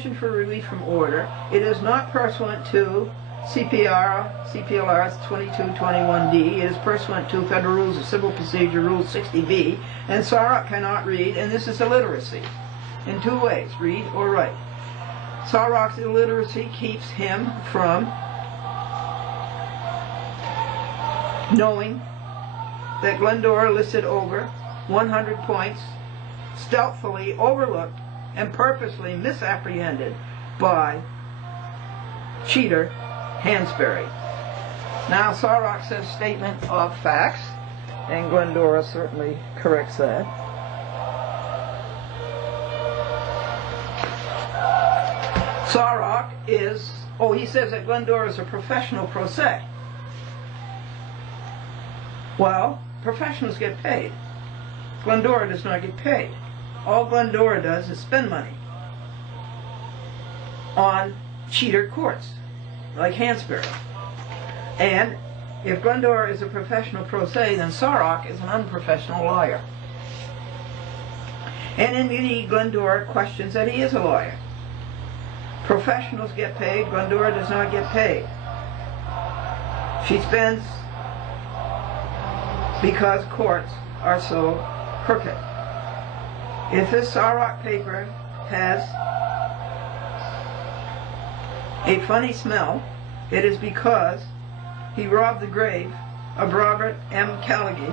motion for relief from order. It is not pursuant to CPLR 2221D. It is pursuant to Federal Rules of Civil Procedure, Rule 60B, and Sarok cannot read, and this is illiteracy in two ways, read or write. Sarok's illiteracy keeps him from knowing that Glendora listed over 100 points, stealthily overlooked and purposely misapprehended by cheater Hansbury. Now Sarok says statement of facts, and Glendora certainly corrects that. Sarok is, he says that Glendora is a professional pro se. Well, professionals get paid. Glendora does not get paid. All Glendora does is spend money on cheater courts, like Hansbury. And if Glendora is a professional pro se, then Sarok is an unprofessional lawyer. And indeed, Glendora questions that he is a lawyer. Professionals get paid, Glendora does not get paid. She spends because courts are so crooked. If this Sarok paper has a funny smell, it is because he robbed the grave of Robert M. Callaghy,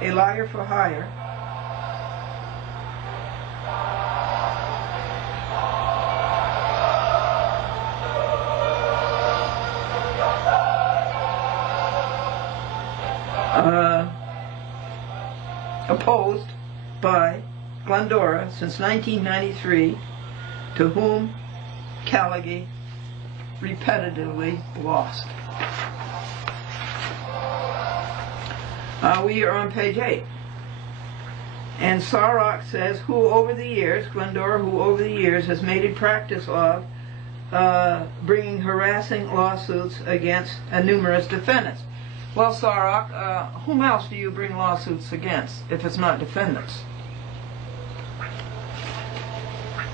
a liar for hire, opposed by Glendora since 1993, to whom Callaghy repetitively lost. We are on page 8. And Sarok says, Glendora, who over the years has made a practice of bringing harassing lawsuits against numerous defendants. Well, Sarok, whom else do you bring lawsuits against if it's not defendants?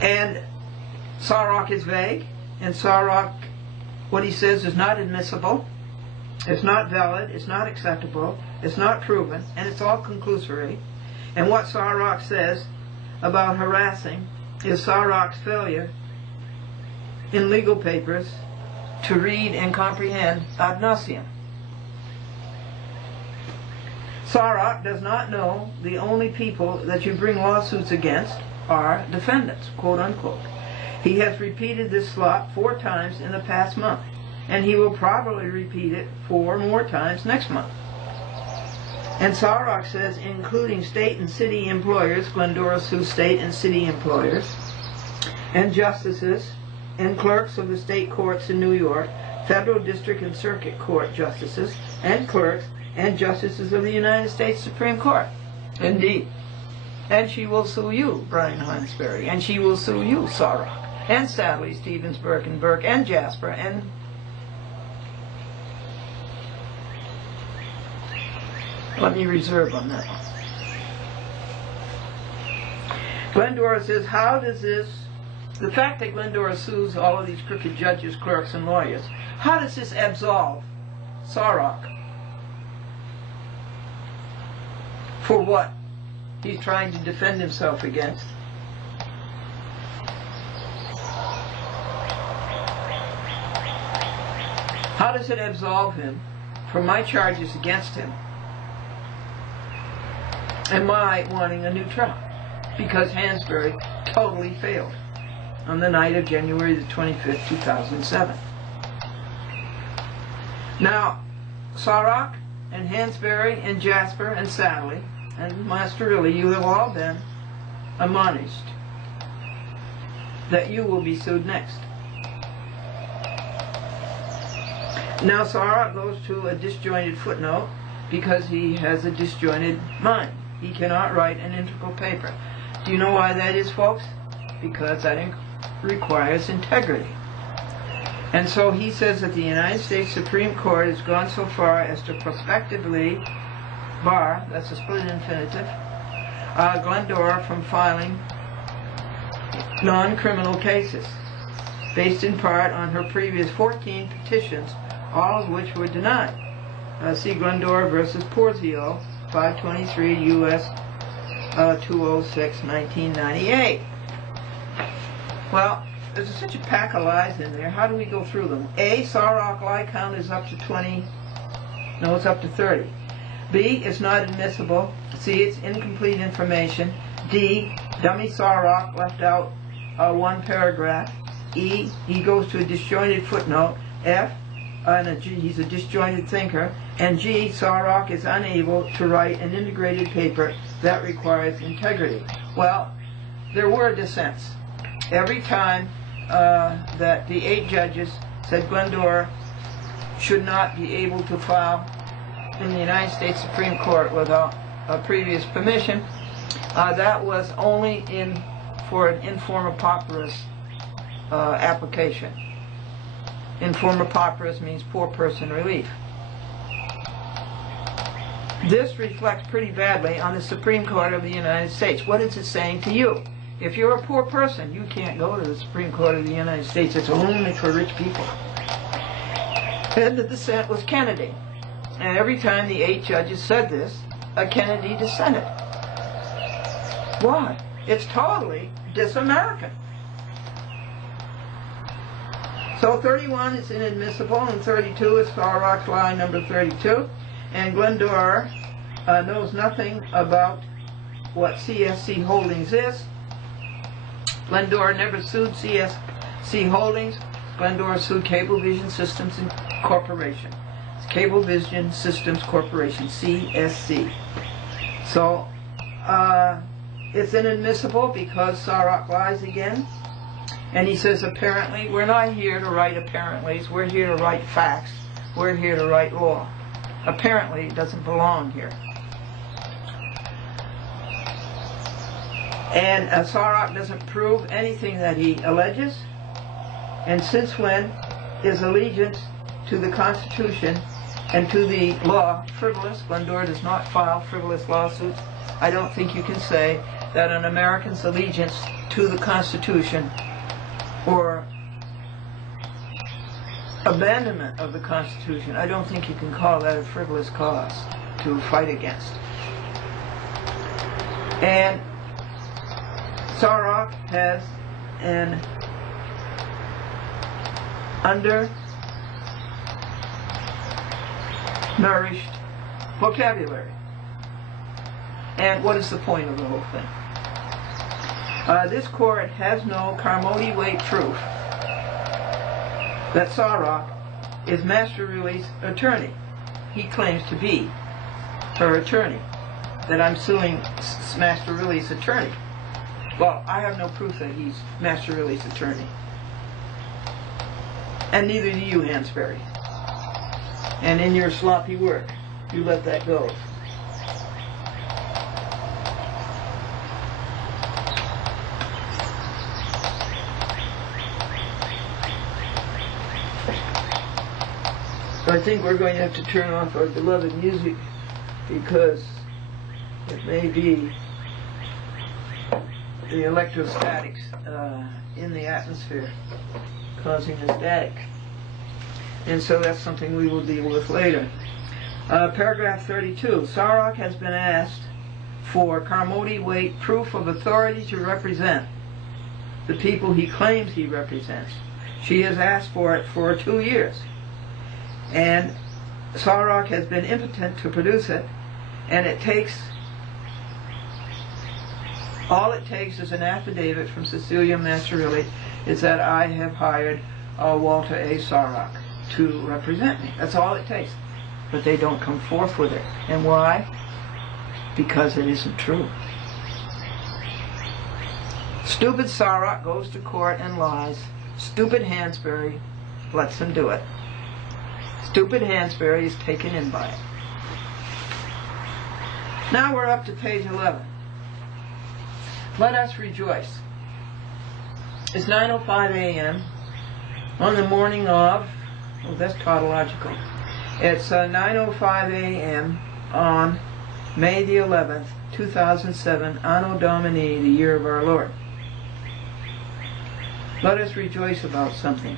And Sarok is vague, and Sarok, what he says is not admissible, it's not valid, it's not acceptable, it's not proven, and it's all conclusory. And what Sarok says about harassing is Sarok's failure in legal papers to read and comprehend ad nauseum. Sarok does not know the only people that you bring lawsuits against are defendants, quote unquote. He has repeated this slop 4 times in the past month, and he will probably repeat it 4 more times next month. And Sarok says, including state and city employers, Glendora sues state and city employers, and justices and clerks of the state courts in New York, federal district and circuit court justices, and clerks, and justices of the United States Supreme Court. Indeed. And she will sue you, Brian Hansbury, and she will sue you, Sarok, and sadly, Stevens, Burke, and Jasper, and let me reserve on that one. Glendora says, how does this, the fact that Glendora sues all of these crooked judges, clerks, and lawyers, how does this absolve Sarok for what he's trying to defend himself against? How does it absolve him from my charges against him and my wanting a new trial? Because Hansbury totally failed on the night of January the 25th, 2007. Now, Sarok and Hansbury and Jasper and Sadly and Masterilli, you have all been admonished that you will be sued next. Now Sarok goes to a disjointed footnote because he has a disjointed mind. He cannot write an integral paper. Do you know why that is, folks? Because that requires integrity. And so he says that the United States Supreme Court has gone so far as to prospectively bar, that's a split infinitive, Glendora from filing non-criminal cases. based in part on her previous 14 petitions, all of which were denied. See Glendora versus Porzio, 523 U.S. 206, 1998. Well, there's such a pack of lies in there. How do we go through them? A, Sarok lie count is up to 20. No, it's up to 30. B, it's not admissible. C, it's incomplete information. D, dummy Sarok left out one paragraph. E, he goes to a disjointed footnote. F, he's a disjointed thinker. And G, Sarok is unable to write an integrated paper that requires integrity. Well, there were dissents. Every time that the 8 judges said Glendora should not be able to file in the United States Supreme Court without a previous permission, that was only for an informa pauperis application. Informa pauperis means poor person relief. This reflects pretty badly on the Supreme Court of the United States. What is it saying to you? If you're a poor person, you can't go to the Supreme Court of the United States. It's only for rich people. And the dissent was Kennedy. And every time the 8 judges said this, Kennedy dissented. Why? It's totally dis-American. So 31 is inadmissible, and 32 is Sarok's lie number 32. And Glendora knows nothing about what CSC Holdings is. Glendora never sued CSC Holdings. Glendora sued Cablevision Systems Corporation. It's Cablevision Systems Corporation, CSC. So it's inadmissible because Sarok lies again. And he says, apparently, we're not here to write apparentlys. We're here to write facts. We're here to write law. Apparently, it doesn't belong here. And Sarok doesn't prove anything that he alleges. And since when is allegiance to the Constitution and to the law frivolous? Glendora does not file frivolous lawsuits. I don't think you can say that an American's allegiance to the Constitution or abandonment of the Constitution, I don't think you can call that a frivolous cause to fight against. And Sarok has an undernourished vocabulary. And what is the point of the whole thing? This court has no Carmody weight proof that Sarok is Master Rui's attorney. He claims to be her attorney, that I'm suing Master Rui's attorney. Well, I have no proof that he's Master Rui's attorney. And neither do you, Hansbury. And in your sloppy work, you let that go. I think we're going to have to turn off our beloved music because it may be the electrostatics in the atmosphere causing the static. And so that's something we will deal with later. Paragraph 32. Sarok has been asked for Carmody weight proof of authority to represent the people he claims he represents. She has asked for it for 2 years. And Sarok has been impotent to produce it, and all it takes is an affidavit from Cecilia Massarilli is that I have hired Walter A. Sarok to represent me. That's all it takes. But they don't come forth with it. And why? Because it isn't true. Stupid Sarok goes to court and lies. Stupid Hansbury lets him do it. Stupid Hansbury is taken in by it. Now we're up to page 11. Let us rejoice. It's 9:05 a.m. on the morning of, oh, that's tautological. It's 9:05 a.m. on May the 11th, 2007, Anno Domini, the year of our Lord. Let us rejoice about something.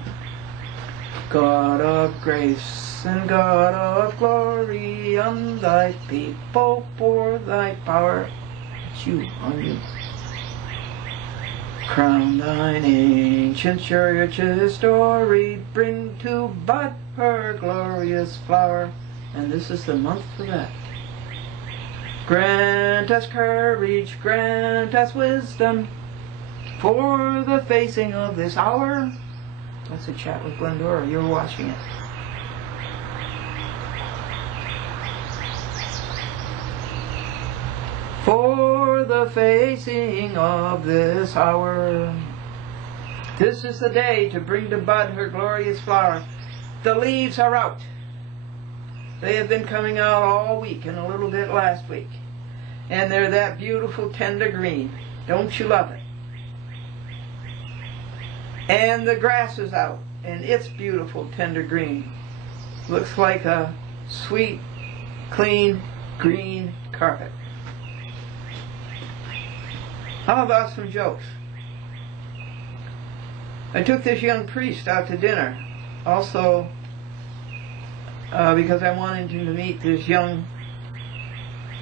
God of grace and God of glory, on thy people for thy power. It's you, on you. Crown thine ancient church's story, bring to bud her glorious flower. And this is the month for that. Grant us courage, grant us wisdom, for the facing of this hour. That's a chat with Glendora. You're watching it. For the facing of this hour. This is the day to bring to bud her glorious flower. The leaves are out. They have been coming out all week and a little bit last week. And they're that beautiful tender green. Don't you love it? And the grass is out, and it's beautiful tender green. Looks like a sweet, clean, green carpet. How about some jokes? I took this young priest out to dinner, also because I wanted him to meet this young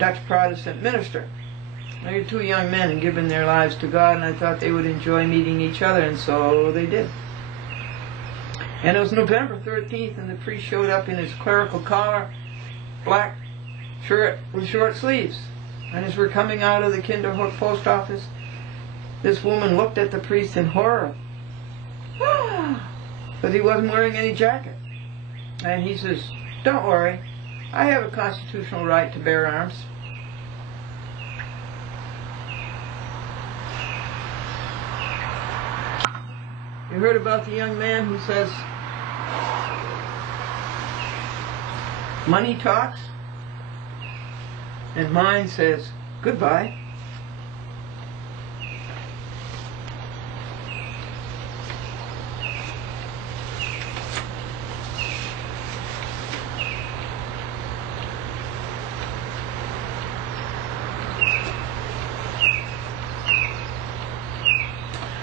Dutch Protestant minister. They were two young men and given their lives to God, and I thought they would enjoy meeting each other, and so they did. And it was November 13th, and the priest showed up in his clerical collar, black shirt with short sleeves. And as we're coming out of the Kinderhook post office, this woman looked at the priest in horror. But he wasn't wearing any jacket. And he says, "Don't worry, I have a constitutional right to bear arms." You heard about the young man who says, "Money talks," and mine says, "Goodbye."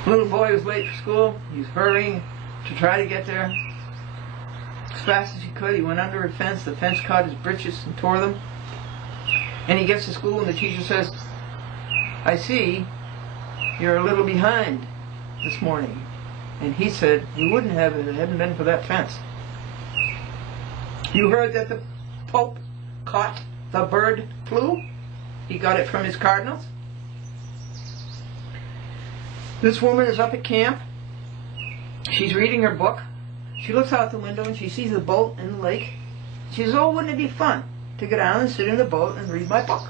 Little boy was late for school. He's hurrying to try to get there as fast as he could. He went under a fence. The fence caught his britches and tore them. And he gets to school, and the teacher says, "I see you're a little behind this morning." And he said, "You wouldn't have if it hadn't been for that fence." You heard that the Pope caught the bird flu? He got it from his cardinals. This woman is up at camp. She's reading her book. She looks out the window and she sees a boat in the lake. She says, "Oh, wouldn't it be fun to go down and sit in the boat and read my book?"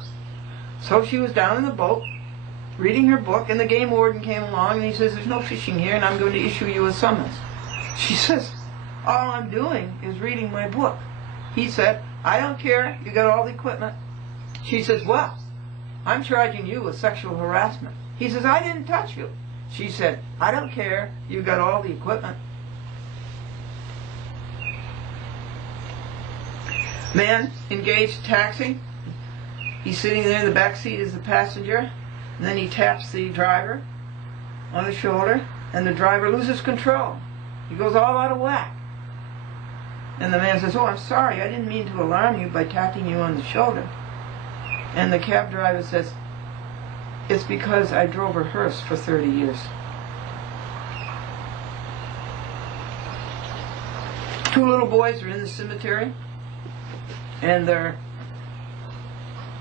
So she was down in the boat reading her book, and the game warden came along and he says, "There's no fishing here and I'm going to issue you a summons." She says, "All I'm doing is reading my book." He said, "I don't care, you got all the equipment." She says, "Well, I'm charging you with sexual harassment." He says, "I didn't touch you." She said, "I don't care, you got all the equipment." Man engaged taxi. He's sitting there in the back seat as the passenger, and then he taps the driver on the shoulder, and the driver loses control. He goes all out of whack. And the man says, "Oh, I'm sorry, I didn't mean to alarm you by tapping you on the shoulder." And the cab driver says, "It's because I drove a hearse for 30 years. Two little boys are in the cemetery, and they're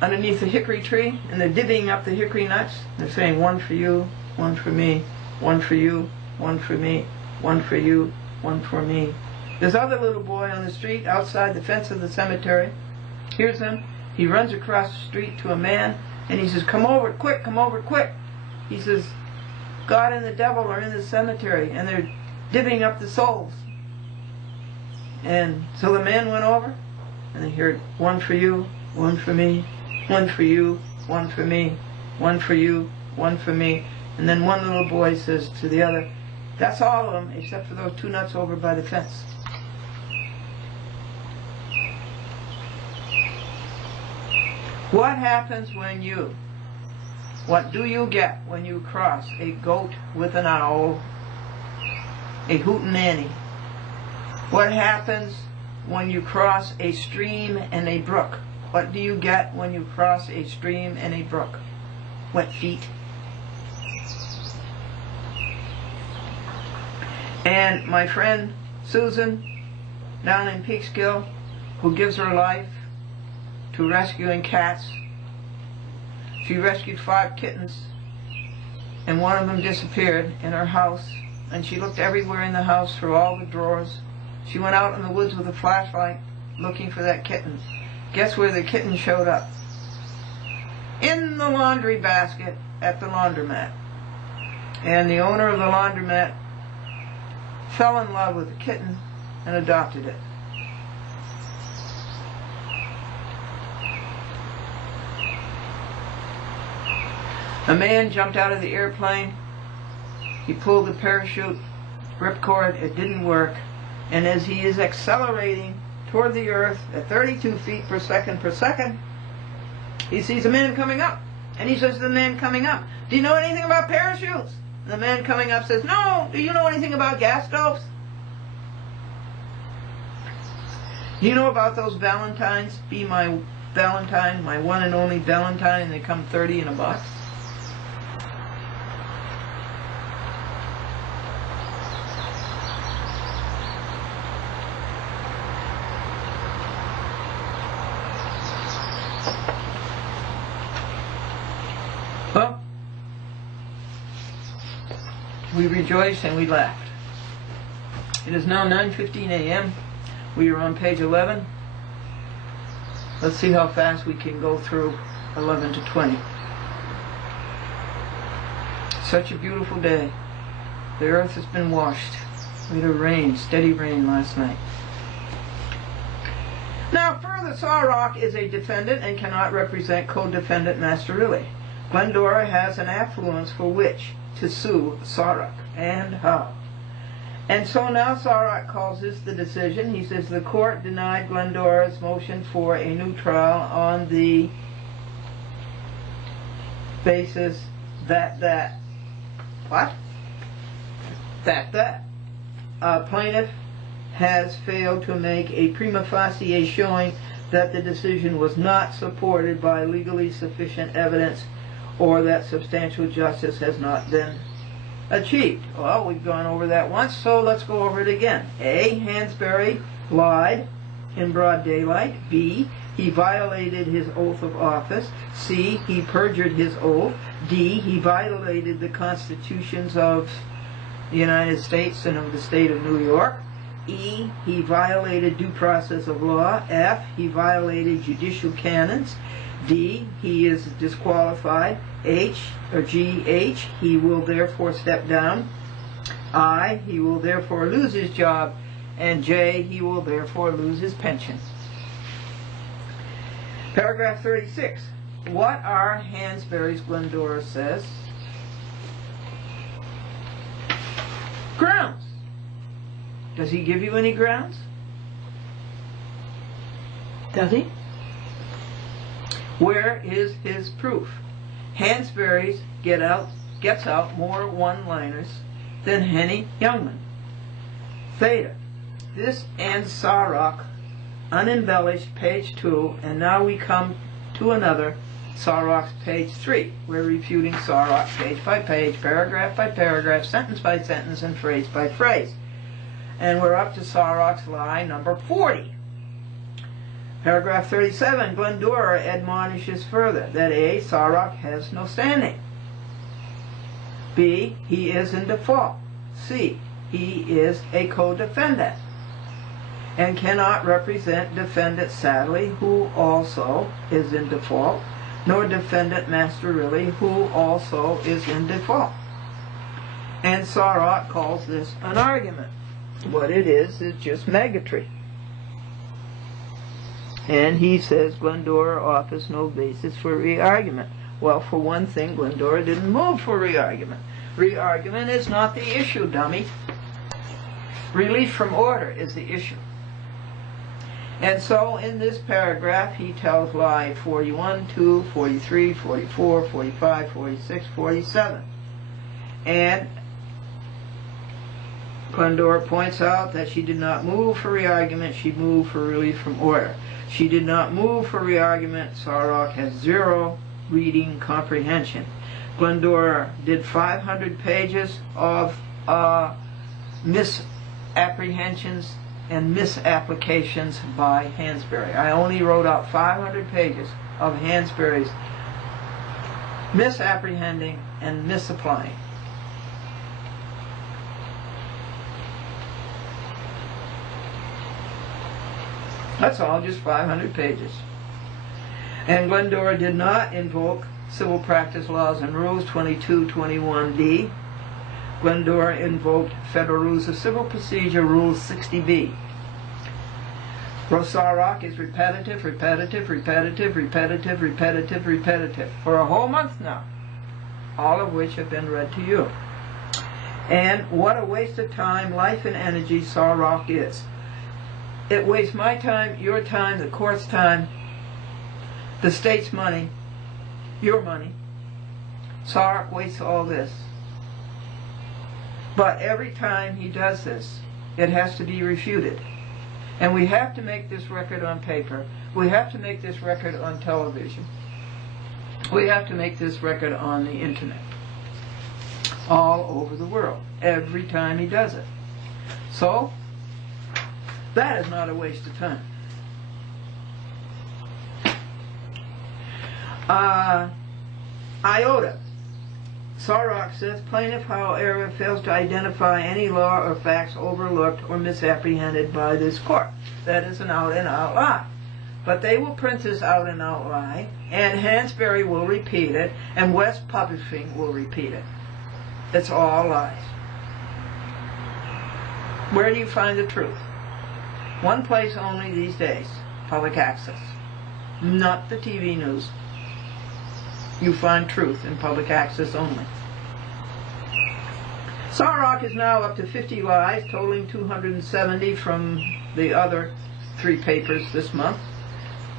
underneath the hickory tree, and they're divvying up the hickory nuts. They're saying, "One for you, one for me, one for you, one for me, one for you, one for me." This other little boy on the street outside the fence of the cemetery hears them. He runs across the street to a man, and he says, "Come over quick, come over quick." He says, "God and the devil are in the cemetery, and they're divvying up the souls." And so the man went over, and they heard, "One for you, one for me, one for you, one for me, one for you, one for me." And then one little boy says to the other, "That's all of them, except for those two nuts over by the fence." What happens when what do you get when you cross a goat with an owl a hootenanny. What happens when you cross a stream and a brook? What do you get when you cross a stream and a brook? Wet feet. And my friend Susan down in Peekskill, who gives her life to rescuing cats, she rescued 5 kittens, and one of them disappeared in her house, and she looked everywhere in the house, through all the drawers. She went out in the woods with a flashlight looking for that kitten. Guess where the kitten showed up? In the laundry basket at the laundromat. And the owner of the laundromat fell in love with the kitten and adopted it. A man jumped out of the airplane. He pulled the parachute, ripcord, it didn't work. And as he is accelerating toward the earth at 32 feet per second, he sees a man coming up. And he says to the man coming up, "Do you know anything about parachutes?" And the man coming up says, "No. Do you know anything about gas stoves? Do you know about those Valentines? Be my Valentine, my one and only Valentine," and they come 30 in a box. Well, we rejoiced and we laughed. It is now 9:15 a.m. We are on page 11. Let's see how fast we can go through 11 to 20. Such a beautiful day. The earth has been washed. We had a rain, steady rain last night. Now, further, Sarok is a defendant and cannot represent co-defendant Masterilli. Glendora has an affluence for which to sue Sarok, and how. And so now Sarok calls this the decision. He says the court denied Glendora's motion for a new trial on the basis that plaintiff has failed to make a prima facie showing that the decision was not supported by legally sufficient evidence, or that substantial justice has not been achieved. Well, we've gone over that once, so let's go over it again. A. Hansbury lied in broad daylight. B. He violated his oath of office. C. He perjured his oath. D. He violated the constitutions of the United States and of the state of New York. E. He violated due process of law. F. He violated judicial canons. D. He is disqualified. H. He will therefore step down. I. He will therefore lose his job. And J. He will therefore lose his pension. Paragraph 36. What are Hansbury's Glendora says? Grounds. Does he give you any grounds? Does he? Where is his proof? Hansbury's gets out more one-liners than Henny Youngman. Theta. This ends Sarok, unembellished, page 2, and now we come to another, Sarok's page 3. We're refuting Sarok page by page, paragraph by paragraph, sentence by sentence, and phrase by phrase. And we're up to Sarok's lie number 40. Paragraph 37, Glendora admonishes further that A. Sarok has no standing. B. He is in default. C. He is a co-defendant and cannot represent defendant Sadley, who also is in default, nor defendant Masterilli, who also is in default. And Sarok calls this an argument. What it is just megatory. And he says Glendora offers no basis for re-argument. Well, for one thing, Glendora didn't move for re-argument. Re-argument is not the issue, dummy. Relief from order is the issue. And so in this paragraph, he tells lie 41, 2, 43, 44, 45, 46, 47. And Glendora points out that she did not move for re-argument, she moved for relief from order. She did not move for re-argument. Sarok has zero reading comprehension. Glendora did 500 pages of misapprehensions and misapplications by Hansbury. I only wrote out 500 pages of Hansbury's misapprehending and misapplying. That's all, just 500 pages. And Glendora did not invoke Civil Practice Laws and Rules 2221D. Glendora invoked Federal Rules of Civil Procedure, Rule 60B. Sarok is repetitive for a whole month now, all of which have been read to you. And what a waste of time, life, and energy Sarok is. It wastes my time, your time, the court's time, the state's money, your money. Sarok wastes all this. But every time he does this, it has to be refuted. And we have to make this record on paper. We have to make this record on television. We have to make this record on the internet. All over the world. Every time he does it. So, that is not a waste of time. Iota. Sarok says, plaintiff, however, fails to identify any law or facts overlooked or misapprehended by this court. That is an out-and-out lie. But they will print this out-and-out lie, and Hansbury will repeat it, and West Publishing will repeat it. It's all lies. Where do you find the truth? One place only these days, public access. Not the TV news. You find truth in public access only. Sarok is now up to 50 lies, totaling 270 from the other 3 papers this month,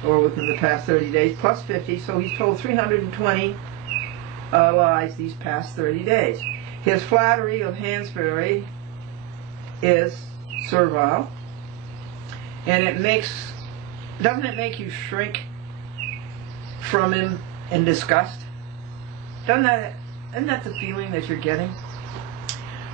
or within the past 30 days, plus 50, so he's told 320 lies these past 30 days. His flattery of Hansbury is servile, and doesn't it make you shrink from him in disgust? Isn't that the feeling that you're getting?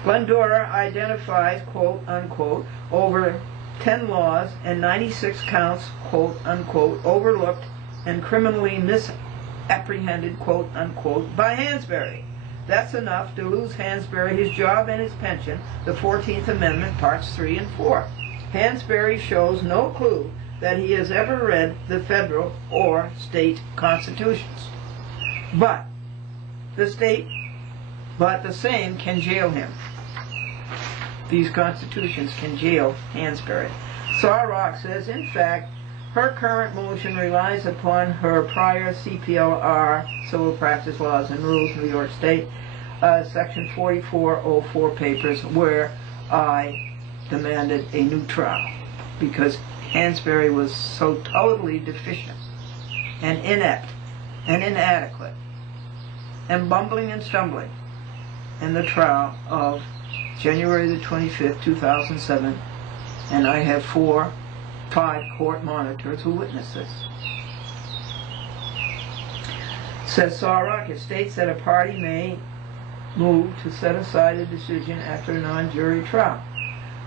Glendora identifies, quote unquote, over 10 laws and 96 counts, quote unquote, overlooked and criminally misapprehended, quote unquote, by Hansbury. That's enough to lose Hansbury his job and his pension, the 14th Amendment, Parts 3 and 4. Hansbury shows no clue that he has ever read the federal or state constitutions. But the same can jail him. These constitutions can jail Hansbury. Sarok says, in fact, her current motion relies upon her prior CPLR, Civil Practice Laws and Rules, New York State, Section 4404 papers, where I demanded a new trial because Hansbury was so totally deficient and inept and inadequate and bumbling and stumbling in the trial of January the 25th, 2007, and I have 5 court monitors who witnessed this. Says Sarok, it states that a party may move to set aside a decision after a non-jury trial.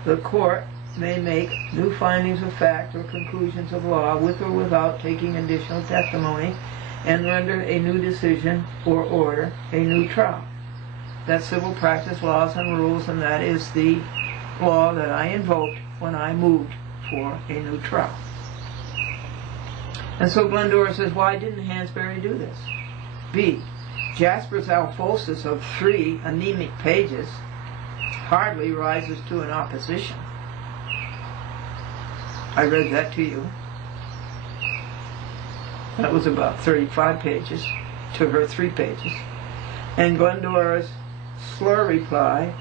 The court may make new findings of fact or conclusions of law with or without taking additional testimony and render a new decision or order a new trial. That's Civil Practice Laws and Rules, and that is the law that I invoked when I moved for a new trial. And so Glendora says, why didn't Hansbury do this? B. Jasper's alphosis of 3 anemic pages hardly rises to an opposition. I read that to you. That was about 35 pages to her 3 pages. And Glendora's slur reply,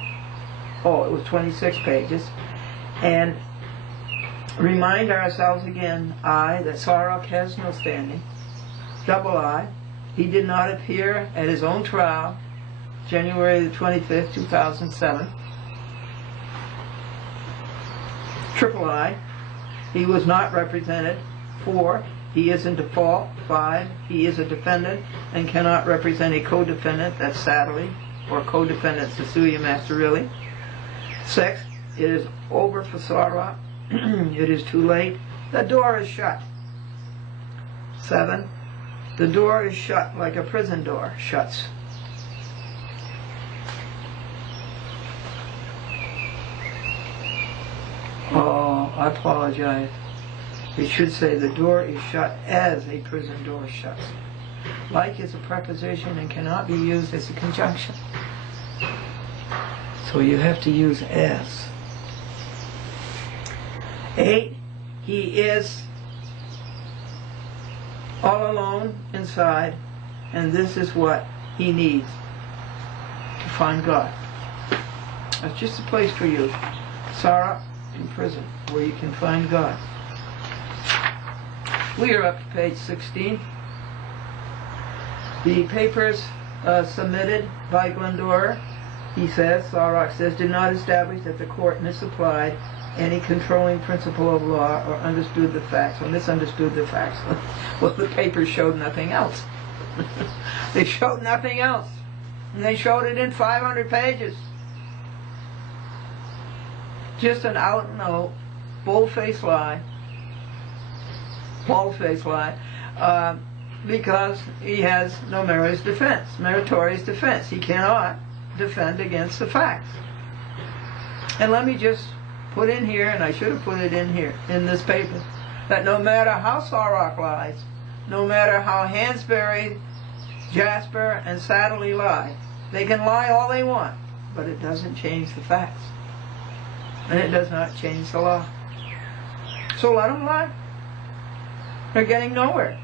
it was 26 pages. And remind ourselves again, I, that Sarok has no standing. Double I, he did not appear at his own trial, January the 25th, 2007. Triple I, he was not represented. 4, he is in default. 5, he is a defendant and cannot represent a co-defendant, that's Satterley, or co-defendant Cecilia Masterilli. 6, it is over for Sarok. It is too late. The door is shut. 7, the door is shut like a prison door shuts. Oh, I apologize. It should say the door is shut as a prison door shuts. Like is a preposition and cannot be used as a conjunction. So you have to use as. 8, he is all alone inside, and this is what he needs to find God. That's just a place for you. Sarah in prison, where you can find God. We are up to page 16. The papers submitted by Glendora, he says, Sarok says, did not establish that the court misapplied any controlling principle of law or understood the facts, or misunderstood the facts. Well, the papers showed nothing else. They showed nothing else. And they showed it in 500 pages. Just an out and out, bold-faced lie. Bold-faced lie. Because he has no meritorious defense. He cannot defend against the facts. And let me just put in here, and I should have put it in here, in this paper, that no matter how Sarok lies, no matter how Hansbury, Jasper, and Satterley lie, they can lie all they want, but it doesn't change the facts. And it does not change the law. So let them lie. They're getting nowhere.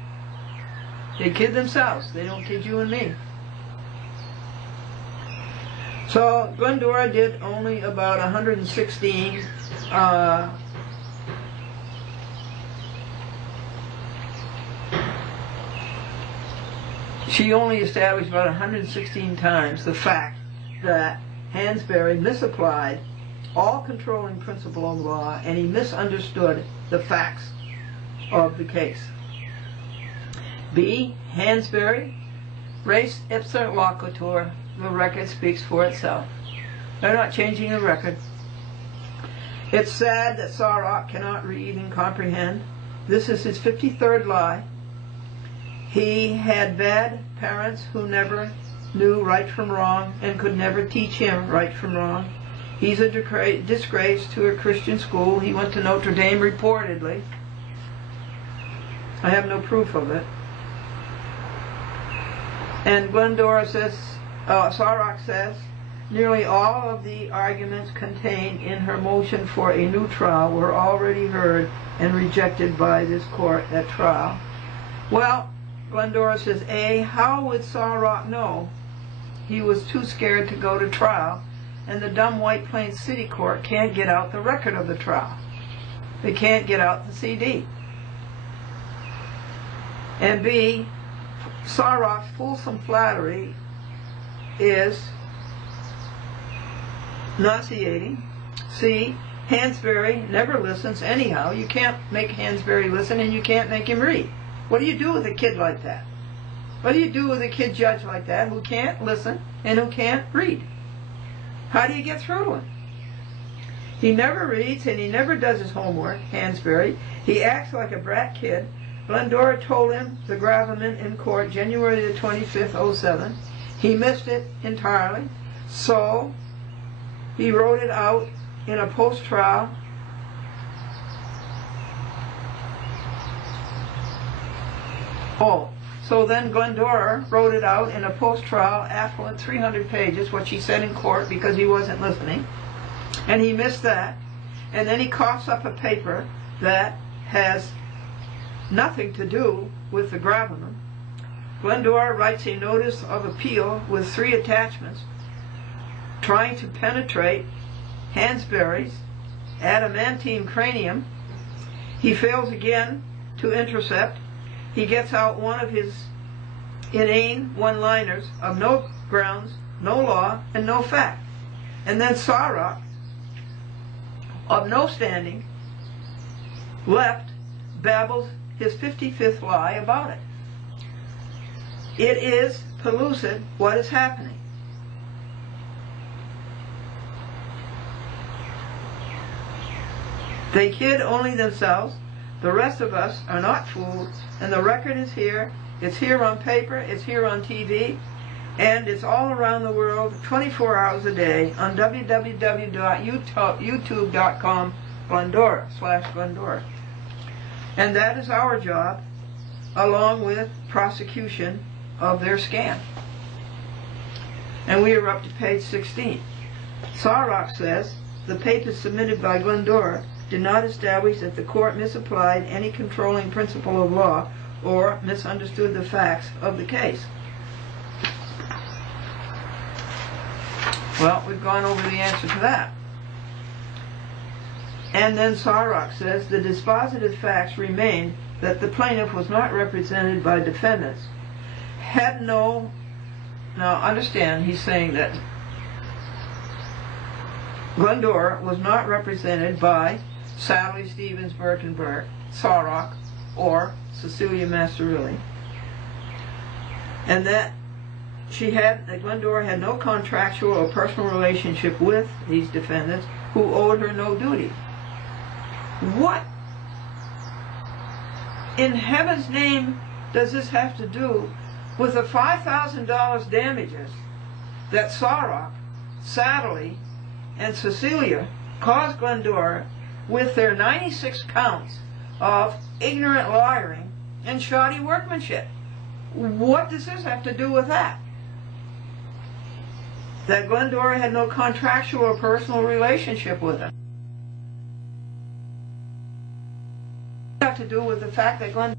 They kid themselves. They don't kid you and me. So Glendora did only about 116 she only established about 116 times the fact that Hansbury misapplied all controlling principle of law, and he misunderstood the facts of the case. B, Hansbury, res ipsa loquitur, the record speaks for itself. They're not changing the record. It's sad that Sarok cannot read and comprehend. This is his 53rd lie. He had bad parents who never knew right from wrong and could never teach him right from wrong. He's a disgrace to a Christian school. He went to Notre Dame reportedly. I have no proof of it. And Glendora says, Sarok says, nearly all of the arguments contained in her motion for a new trial were already heard and rejected by this court at trial. Well, Glendora says, A, how would Sarok know? He was too scared to go to trial, and the dumb White Plains City Court can't get out the record of the trial. They can't get out the CD. And B, Sarok's fulsome flattery is nauseating. C, Hansbury never listens anyhow. You can't make Hansbury listen, and you can't make him read. What do you do with a kid like that? What do you do with a kid judge like that who can't listen and who can't read? How do you get through to him? He never reads and he never does his homework, Hansbury. He acts like a brat kid. Glendora told him the gravamen in court January the 25th, 07. He missed it entirely, so he wrote it out in a post-trial. So then Glendora wrote it out in a post-trial affluent 300 pages, what she said in court, because he wasn't listening. And he missed that. And then he coughs up a paper that has nothing to do with the gravamen. Glendora writes a notice of appeal with 3 attachments, trying to penetrate Hansbury's adamantine cranium. He fails again to intercept. He gets out one of his inane one-liners of no grounds, no law, and no fact. And then Sarok, of no standing, left babbles his 55th lie about it. It is pellucid what is happening. They kid only themselves. The rest of us are not fooled, and the record is here. It's here on paper, it's here on TV, and it's all around the world 24 hours a day on www.youtube.com Glendora/Glendora. And that is our job, along with prosecution of their scam. And we are up to page 16. Sarok says the papers submitted by Glendora did not establish that the court misapplied any controlling principle of law or misunderstood the facts of the case. Well, we've gone over the answer to that. And then Sarok says the dispositive facts remain that the plaintiff was not represented by defendants, had no... Now understand, he's saying that Glendora was not represented by Sally Stevens Burtenberg, Sarok, or Cecilia Masterilli, and that Glendora had no contractual or personal relationship with these defendants who owed her no duty. What in heaven's name does this have to do with the $5,000 damages that Sarok, Satterley, and Cecilia caused Glendora with their 96 counts of ignorant lawyering and shoddy workmanship? What does this have to do with that? That Glendora had no contractual or personal relationship with them. It has to do with the fact that Glendora